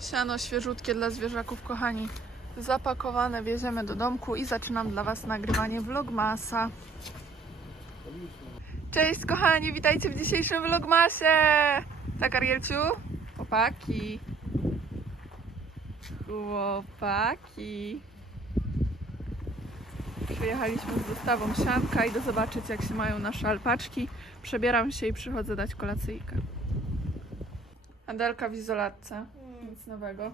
Siano świeżutkie dla zwierzaków, kochani. Zapakowane wieziemy do domku i zaczynam dla Was nagrywanie vlogmasa. Cześć kochani, witajcie w dzisiejszym vlogmasie! Tak, Arielciu? Chłopaki. Chłopaki. Przyjechaliśmy z dostawą sianka. Idę zobaczyć jak się mają nasze alpaczki. Przebieram się i przychodzę dać kolacyjkę. Adelka w izolatce. Nic nowego.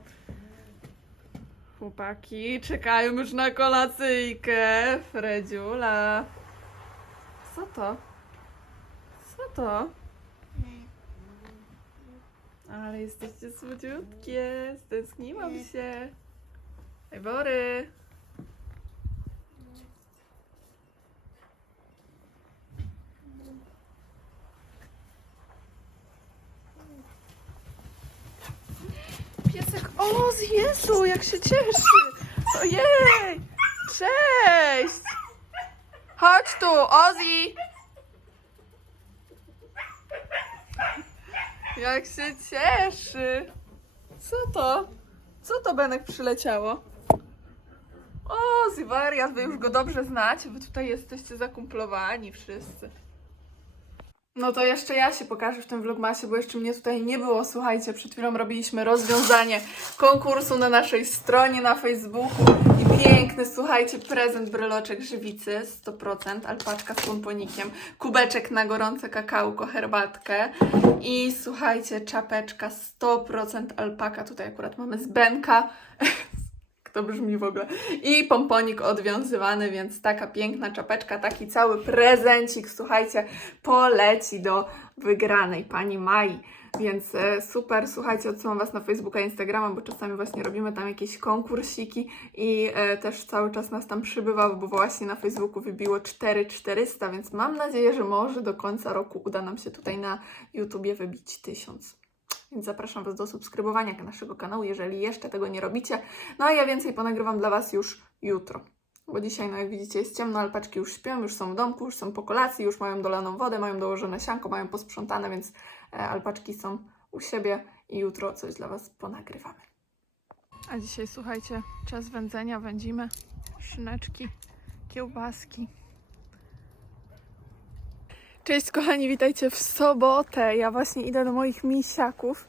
Chłopaki czekają już na kolacyjkę. Fredziula. Co to? Co to? Ale jesteście słodziutkie. Stęskniłam się. Ej, Bory. Piesek Oz, Jezu, jak się cieszy! Ojej! Cześć! Chodź tu, Ozzy! Jak się cieszy! Co to? Co to Benek przyleciało? Ozzy, wariat, wy już go dobrze znacie, wy tutaj jesteście zakumplowani wszyscy. No to jeszcze ja się pokażę w tym vlogmasie, bo jeszcze mnie tutaj nie było. Słuchajcie, przed chwilą robiliśmy rozwiązanie konkursu na naszej stronie na Facebooku i piękny, słuchajcie, prezent bryloczek żywicy 100%, alpaczka z pomponikiem, kubeczek na gorące kakałko, herbatkę i słuchajcie, czapeczka 100% alpaka, tutaj akurat mamy z Benka. To brzmi w ogóle. I pomponik odwiązywany, więc taka piękna czapeczka, taki cały prezencik, słuchajcie, poleci do wygranej pani Mai. Więc e, super, słuchajcie, odsyłam Was na Facebooka Instagrama, bo czasami właśnie robimy tam jakieś konkursiki i e, też cały czas nas tam przybywa, bo właśnie na Facebooku wybiło 4400, więc mam nadzieję, że może do końca roku uda nam się tutaj na YouTubie wybić 1000. Więc zapraszam Was do subskrybowania naszego kanału, jeżeli jeszcze tego nie robicie. No a ja więcej ponagrywam dla Was już jutro. Bo dzisiaj, no jak widzicie, jest ciemno, alpaczki już śpią, już są w domku, już są po kolacji, już mają dolaną wodę, mają dołożone sianko, mają posprzątane, więc e, alpaczki są u siebie i jutro coś dla Was ponagrywamy. A dzisiaj, słuchajcie, czas wędzenia, wędzimy szyneczki, kiełbaski. Cześć kochani, witajcie w sobotę. Ja właśnie idę do moich misiaków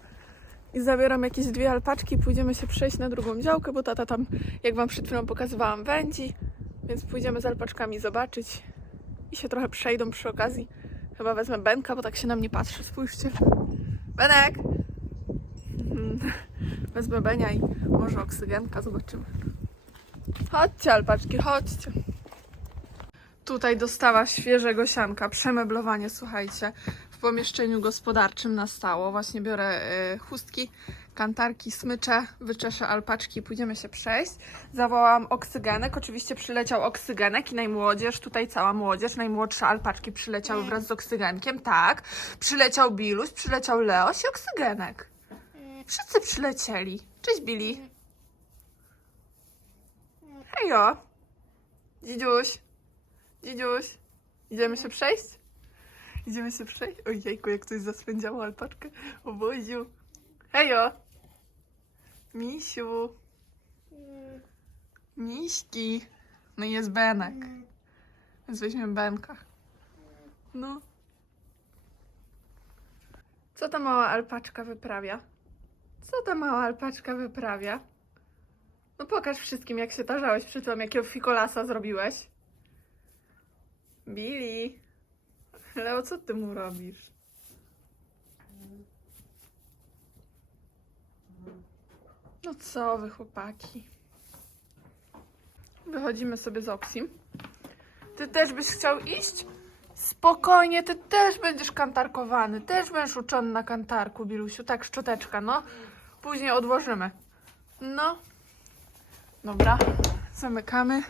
i zabieram jakieś dwie alpaczki. Pójdziemy się przejść na drugą działkę, bo tata tam, jak wam przed chwilą pokazywałam, wędzi. Więc pójdziemy z alpaczkami zobaczyć i się trochę przejdą przy okazji. Chyba wezmę Benka, bo tak się na mnie patrzy. Spójrzcie. Benek! Mhm. Wezmę Benia i może oksygenka, zobaczymy. Chodźcie alpaczki, chodźcie. Tutaj dostawa świeżego sianka, przemeblowanie, słuchajcie, w pomieszczeniu gospodarczym nastało. Właśnie biorę y, chustki, kantarki, smycze, wyczeszę alpaczki, pójdziemy się przejść. Zawołałam oksygenek, oczywiście przyleciał oksygenek i najmłodzież, tutaj cała młodzież, najmłodsze alpaczki przyleciały wraz z oksygenkiem, tak. Przyleciał Biluś, przyleciał Leoś i oksygenek. Wszyscy przylecieli. Cześć Billy. Hejo. Dzidziuś. Dzidziuś, idziemy się przejść? Idziemy się przejść? Ojejku, jak ktoś zaswędziało alpaczkę. O Boziu. Hejo! Misiu. Miśki. No i jest Benek. Więc weźmiemy Benka. No. Co ta mała alpaczka wyprawia? Co ta mała alpaczka wyprawia? No pokaż wszystkim, jak się tarzałeś przy tym, jakiego fikolasa zrobiłeś. Billy! Leo, co ty mu robisz? No co wy, chłopaki? Wychodzimy sobie z Oksim. Ty też byś chciał iść? Spokojnie, ty też będziesz kantarkowany. Też będziesz uczony na kantarku, Bilusiu. Tak, szczoteczka, no. Później odłożymy. No. Dobra, zamykamy.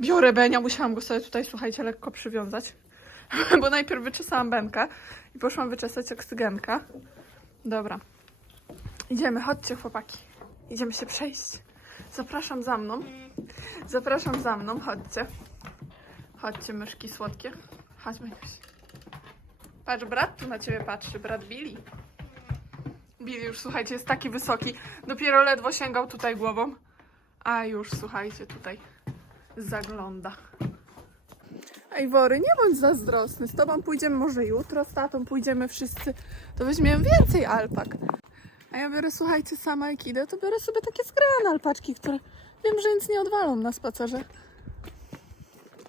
Biorę Benia, musiałam go sobie tutaj, słuchajcie, lekko przywiązać. Bo najpierw wyczesałam Benka i poszłam wyczesać oksygenka. Dobra. Idziemy, chodźcie chłopaki. Idziemy się przejść. Zapraszam za mną. Zapraszam za mną, chodźcie. Chodźcie, myszki słodkie. Chodź, Benuś. Patrz, brat tu na ciebie patrzy, brat Billy. Bill już, słuchajcie, jest taki wysoki. Dopiero ledwo sięgał tutaj głową. A już, słuchajcie, tutaj zagląda. Ej, Wory, nie bądź zazdrosny. Z tobą pójdziemy może jutro, z tatą pójdziemy wszyscy. To weźmiemy więcej alpak. A ja biorę, słuchajcie, sama jak idę, to biorę sobie takie skrajane alpaczki, które wiem, że nic nie odwalą na spacerze.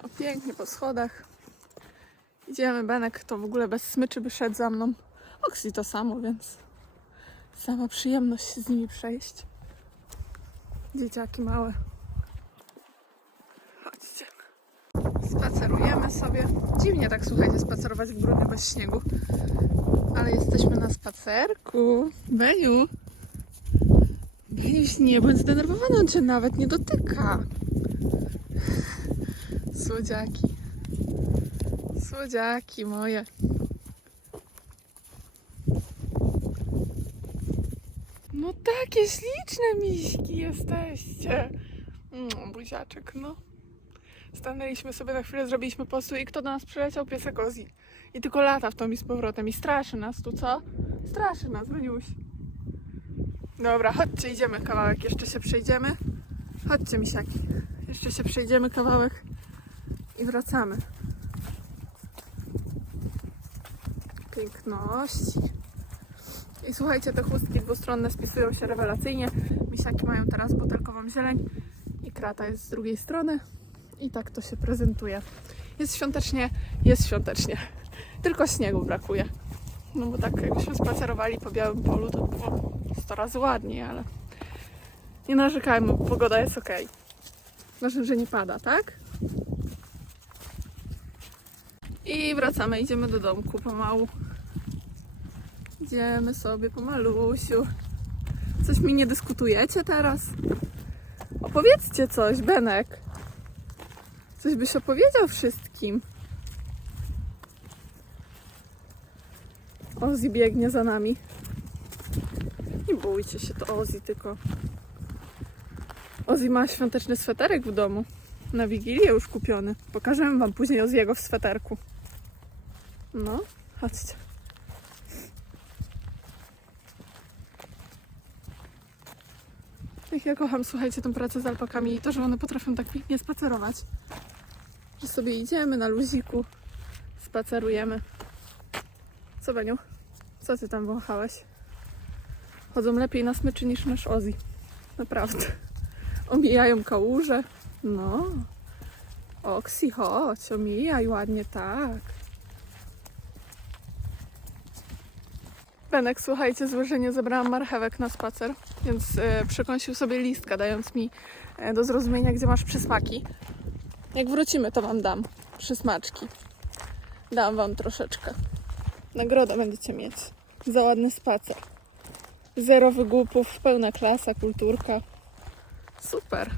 O, pięknie po schodach. Idziemy, Benek to w ogóle bez smyczy by szedł za mną. Oksi to samo, więc sama przyjemność z nimi przejść. Dzieciaki małe. Chodźcie. Spacerujemy sobie. Dziwnie tak, słuchajcie, spacerować w grudniu bez śniegu. Ale jesteśmy na spacerku. Beniu. Beniuś, nie bądź zdenerwowany, on cię nawet nie dotyka. Słodziaki. Słodziaki moje. No takie śliczne miśki jesteście. Mm, buziaczek, no. Stanęliśmy sobie na chwilę, zrobiliśmy postój i kto do nas przyleciał? Piesek Ozzy. I tylko lata w tą i z powrotem i straszy nas tu, co? Straszy nas, Beniuś. Dobra, chodźcie, idziemy kawałek, jeszcze się przejdziemy. Chodźcie, misiaki. Jeszcze się przejdziemy kawałek i wracamy. Piękności. I słuchajcie, te chustki dwustronne spisują się rewelacyjnie. Misiaki mają teraz butelkową zieleń i krata jest z drugiej strony. I tak to się prezentuje. Jest świątecznie, jest świątecznie. Tylko śniegu brakuje. No bo tak jakbyśmy spacerowali po białym polu, to było 100 razy ładniej, ale nie narzekajmy, bo pogoda jest ok. Ważne, że nie pada, tak? I wracamy, idziemy do domku pomału. Idziemy sobie pomalusiu. Coś mi nie dyskutujecie teraz? Opowiedzcie coś, Benek. Coś byś opowiedział wszystkim. Ozzy biegnie za nami. Nie bójcie się, to Ozzy tylko. Ozzy ma świąteczny sweterek w domu. Na Wigilię już kupiony. Pokażemy wam później Ozzy'ego w sweterku. No, chodźcie. Jak ja kocham, słuchajcie, tę pracę z alpakami i to, że one potrafią tak pięknie spacerować. Że sobie idziemy na luziku, spacerujemy. Co, Beniu? Co ty tam wąchałeś? Chodzą lepiej na smyczy niż nasz Ozzy. Naprawdę. Omijają kałuże. No. Oksi, chodź, omijaj ładnie, tak. Benek, słuchajcie, złożenie zebrałam marchewek na spacer, więc e, przekąsił sobie listka, dając mi e, do zrozumienia, gdzie masz przysmaki. Jak wrócimy, to wam dam przysmaczki. Dam wam troszeczkę. Nagrodę będziecie mieć za ładny spacer. Zero wygłupów, pełna klasa, kulturka. Super.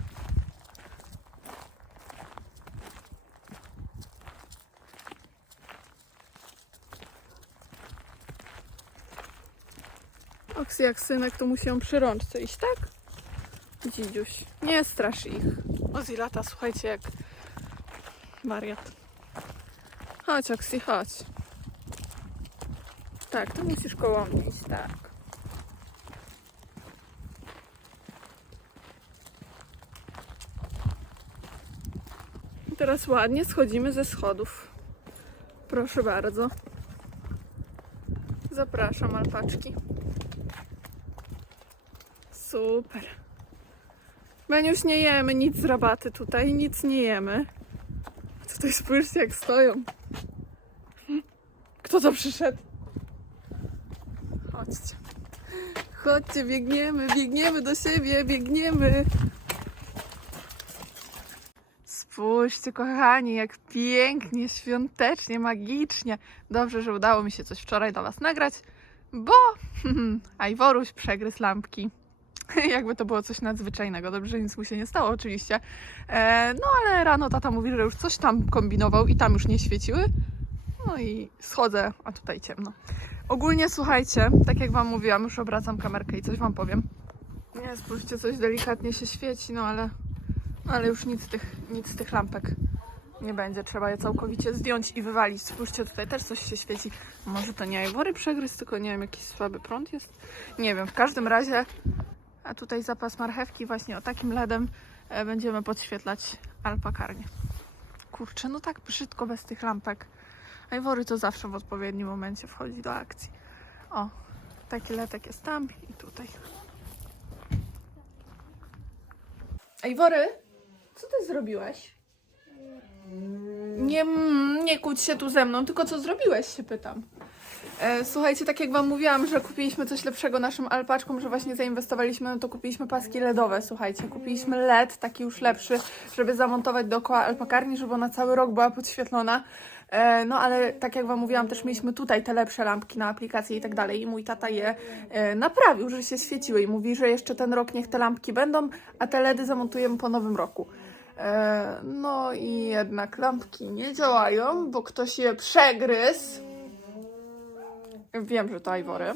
Oksy jak synek, to musi ją przy rączce iść, tak? Dzidziuś, nie strasz ich. Ozzy lata, słuchajcie, jak wariat. Chodź, Oksy, chodź. Tak, to musisz koło mnie iść, tak. Teraz ładnie schodzimy ze schodów. Proszę bardzo. Zapraszam, alpaczki. Super. Beniuś, nie jemy nic z rabaty tutaj, nic nie jemy. Tutaj spójrzcie, jak stoją. Kto to przyszedł? Chodźcie. Chodźcie, biegniemy, biegniemy do siebie, biegniemy. Spójrzcie, kochani, jak pięknie, świątecznie, magicznie. Dobrze, że udało mi się coś wczoraj dla Was nagrać, bo Ajworuś przegryzł lampki. Jakby to było coś nadzwyczajnego. Dobrze, że nic mu się nie stało, oczywiście. E, no ale rano tata mówi, że już coś tam kombinował i tam już nie świeciły. No i schodzę, a tutaj ciemno. Ogólnie słuchajcie, tak jak Wam mówiłam, już obracam kamerkę i coś Wam powiem. Nie, spójrzcie, coś delikatnie się świeci, no ale, ale już nic z tych, nic z tych lampek Nie będzie trzeba je całkowicie zdjąć i wywalić. Spójrzcie, tutaj też coś się świeci. Może to nie Ivory przegryz, tylko nie wiem, jakiś słaby prąd jest. Nie wiem, w każdym razie a tutaj zapas marchewki właśnie o takim LEDem e, będziemy podświetlać alpakarnię. Kurczę, no tak brzydko bez tych lampek. Ivory to zawsze w odpowiednim momencie wchodzi do akcji. O, taki letek jest tam i tutaj. Iwory, co ty zrobiłeś? Nie, mm, nie kłóć się tu ze mną, tylko co zrobiłeś, się pytam. E, słuchajcie, tak jak wam mówiłam, że kupiliśmy coś lepszego naszym alpaczkom, że właśnie zainwestowaliśmy, no to kupiliśmy paski LEDowe, słuchajcie. Kupiliśmy LED, taki już lepszy, żeby zamontować dookoła alpakarni, żeby ona cały rok była podświetlona. E, no ale tak jak wam mówiłam, też mieliśmy tutaj te lepsze lampki na aplikacje i tak dalej i mój tata je e, naprawił, że się świeciły i mówi, że jeszcze ten rok niech te lampki będą, a te LEDy zamontujemy po nowym roku. No i jednak lampki nie działają, bo ktoś je przegryzł. Wiem, że to Iwory.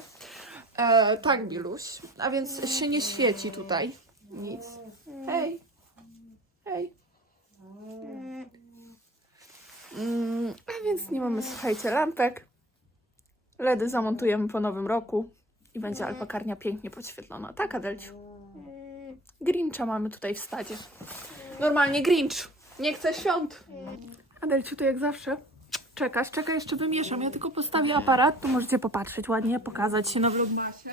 E, tak, Biluś. A więc się nie świeci tutaj. Nic. Hej. Hej. Mm, a więc nie mamy, słuchajcie, lampek. LEDy zamontujemy po nowym roku i będzie alpakarnia pięknie podświetlona. Tak, Adelciu? Grincha mamy tutaj w stadzie. Normalnie Grinch. Nie chce świąt. Adelciu, to jak zawsze czekasz. Czekaj, jeszcze wymieszam. Ja tylko postawię aparat, to możecie popatrzeć ładnie, pokazać się na vlogmasie.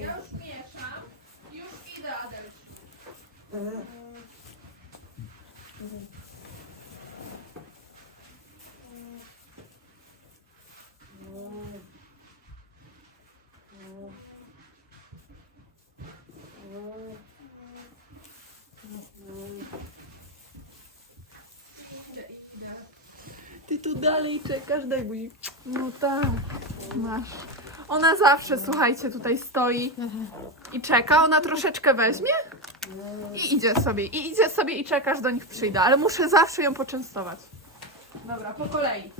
Ja już mieszam. Już idę, Adelciu. Ty tu dalej czekasz, daj buzi. No tak, masz. Ona zawsze, słuchajcie, tutaj stoi i czeka. Ona troszeczkę weźmie i idzie sobie. I idzie sobie i czeka, aż do nich przyjdę. Ale muszę zawsze ją poczęstować. Dobra, po kolei.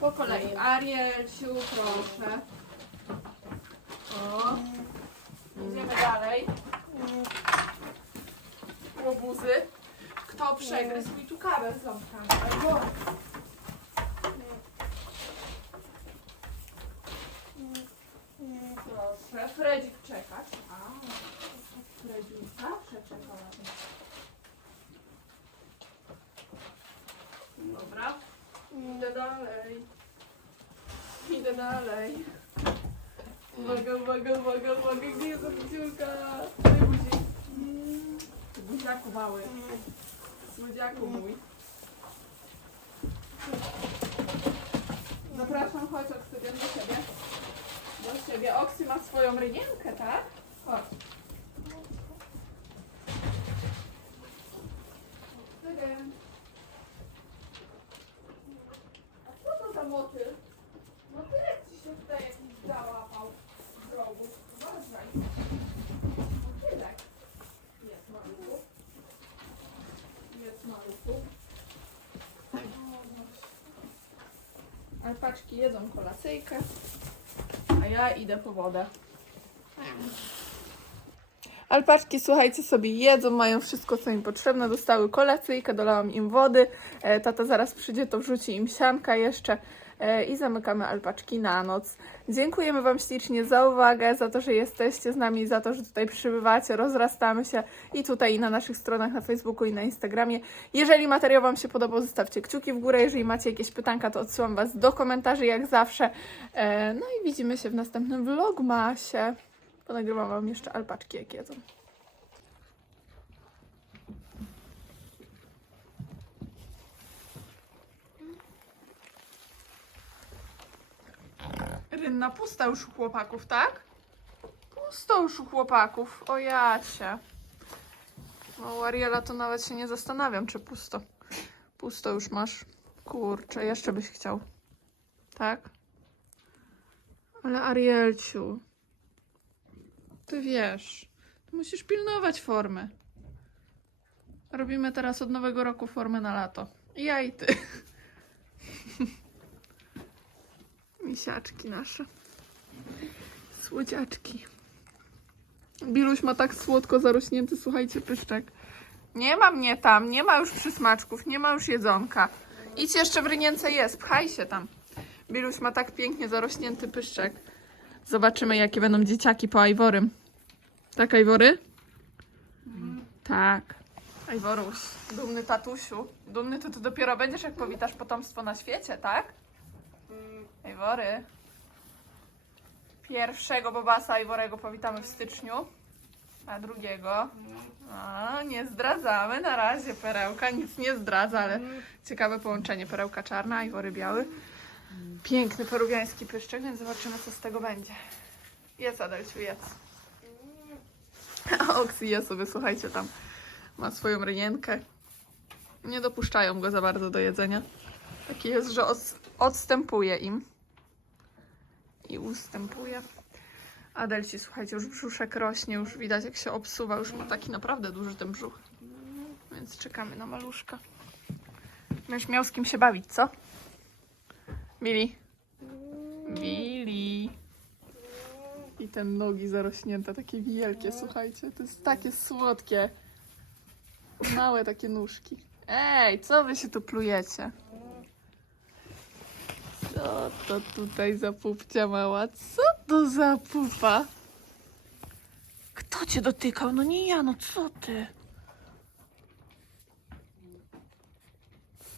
Po kolei. Arielciu, proszę. O. Idziemy dalej. Robuzy. Kto przegryzł mi tu kawę z? Proszę, Fredzik czekać. A, Fredzik zawsze czeka na mnie. Dobra. Idę dalej. Idę dalej. Uwaga, uwaga, uwaga, uwaga, gdzie jest oficjulka? Daj buzi. Ty Buziaku mały. Słodziaku mój. Zapraszam, chodź Oksygen do siebie. Do siebie. Oksy ma swoją rynienkę, tak? Chodź. A co to za motyl? Motylek ci się tutaj jakiś załapał w rogu. Uważaj. Motylek. Jest maluchu. Jest maluchu. Alpaczki jedzą kolacyjkę, ja idę po wodę. Alpaczki, słuchajcie, sobie jedzą, mają wszystko, co im potrzebne. Dostały kolacyjkę, dolałam im wody. E, tata zaraz przyjdzie, to wrzuci im sianka jeszcze i zamykamy alpaczki na noc. Dziękujemy Wam ślicznie za uwagę, za to, że jesteście z nami, za to, że tutaj przybywacie, rozrastamy się i tutaj i na naszych stronach na Facebooku i na Instagramie. Jeżeli materiał Wam się podobał, zostawcie kciuki w górę. Jeżeli macie jakieś pytanka, to odsyłam Was do komentarzy, jak zawsze. E, no i widzimy się w następnym vlogmasie. Ponagrywam Wam jeszcze alpaczki, jak jedzą. Rynna pusta już u chłopaków, tak? Pusto już u chłopaków, o jacie. No u Ariela to nawet się nie zastanawiam, czy pusto. Pusto już masz. Kurczę, jeszcze byś chciał. Tak? Ale Arielciu, ty wiesz, ty musisz pilnować formy. Robimy teraz od nowego roku formę na lato. Ja i ty. Misiaczki nasze. Słodziaczki. Biluś ma tak słodko zarośnięty, słuchajcie, pyszczek. Nie ma mnie tam, nie ma już przysmaczków, nie ma już jedzonka. Idź jeszcze w rynience jest, pchaj się tam. Biluś ma tak pięknie zarośnięty pyszczek. Zobaczymy, jakie będą dzieciaki po Ajworym. Tak, Ajwory? Tak. Ajworuś, dumny tatusiu. Dumny to ty dopiero będziesz, jak powitasz potomstwo na świecie, tak? Ajwory. Pierwszego Bobasa Ajworego powitamy w styczniu, a drugiego... A, nie zdradzamy na razie. Perełka nic nie zdradza, ale ciekawe połączenie. Perełka czarna, Iwory biały. Piękny peruwiański pyszczek, więc zobaczymy, co z tego będzie. Jedz, Adelciu, jedz. Oksy je sobie, słuchajcie, tam ma swoją rynienkę. Nie dopuszczają go za bardzo do jedzenia. Taki jest, że odstępuje im. I ustępuje. Adelci, słuchajcie, już brzuszek rośnie, już widać jak się obsuwa, już ma taki naprawdę duży ten brzuch. Więc czekamy na maluszka. Będziesz miał z kim się bawić, co? Billy. Billy. I te nogi zarośnięte, takie wielkie, słuchajcie, to jest takie słodkie. Małe takie nóżki. Ej, co wy się tu plujecie? To tutaj za pupcia mała? Co to za pupa? Kto cię dotykał? No nie ja, no co ty?